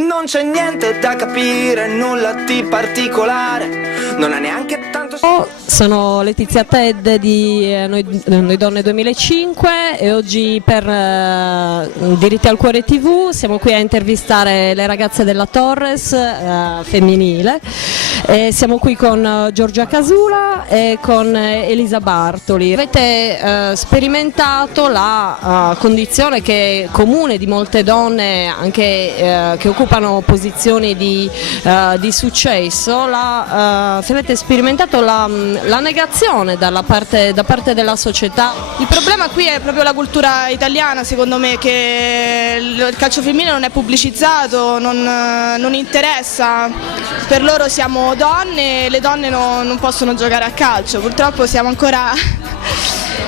Non c'è niente da capire, nulla di particolare, non ha neanche tanto... Sono Letizia Ted di Noi Donne 2005 e oggi per Diritti al Cuore TV siamo qui a intervistare le ragazze della Torres femminile. Siamo qui con Giorgia Casula e con Elisa Bartoli. Avete sperimentato la condizione che è comune di molte donne anche che occupano posizioni di successo, se avete sperimentato la negazione da parte della società. Il problema qui è proprio la cultura italiana, secondo me, che il calcio femminile non è pubblicizzato, non interessa. Per loro siamo donne e le donne non possono giocare a calcio. Purtroppo siamo ancora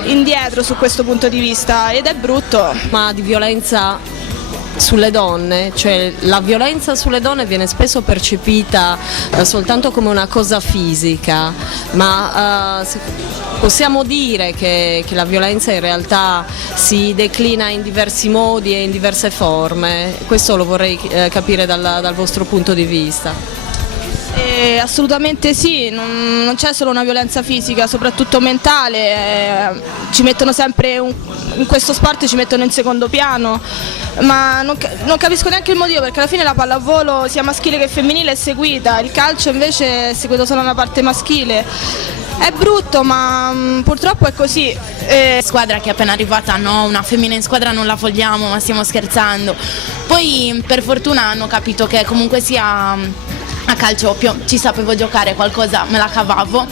indietro su questo punto di vista ed è brutto. Ma di violenza sulle donne, cioè la violenza sulle donne viene spesso percepita soltanto come una cosa fisica, ma possiamo dire che la violenza in realtà si declina in diversi modi e in diverse forme. Questo lo vorrei capire dal vostro punto di vista. Assolutamente sì, non c'è solo una violenza fisica, soprattutto mentale, ci mettono sempre in questo sport ci mettono in secondo piano, ma non capisco neanche il motivo, perché alla fine la pallavolo sia maschile che femminile è seguita, il calcio invece è seguito solo una parte maschile. È brutto, ma purtroppo è così. Squadra che è appena arrivata, no, una femmina in squadra non la vogliamo, ma stiamo scherzando. Poi per fortuna hanno capito che comunque sia a calcio ci sapevo giocare, qualcosa me la cavavo,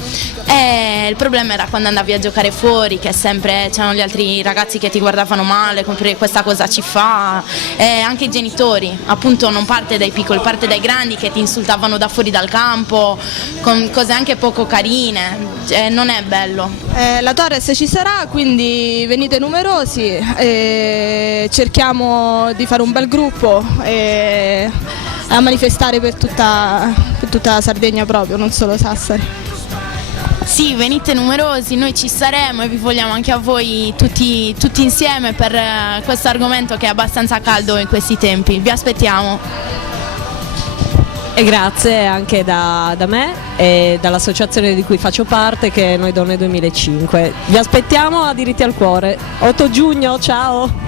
e il problema era quando andavi a giocare fuori, che sempre c'erano gli altri ragazzi che ti guardavano male, questa cosa ci fa, e anche i genitori, appunto non parte dai piccoli, parte dai grandi che ti insultavano da fuori dal campo con cose anche poco carine, non è bello. La Torres ci sarà, quindi venite numerosi, cerchiamo di fare un bel gruppo a manifestare per tutta la Sardegna proprio, non solo Sassari. Sì, venite numerosi, noi ci saremo e vi vogliamo anche a voi tutti insieme per questo argomento che è abbastanza caldo in questi tempi. Vi aspettiamo. E grazie anche da me e dall'associazione di cui faccio parte, che è Noi Donne 2005. Vi aspettiamo a Diritti al Cuore, 8 giugno, ciao!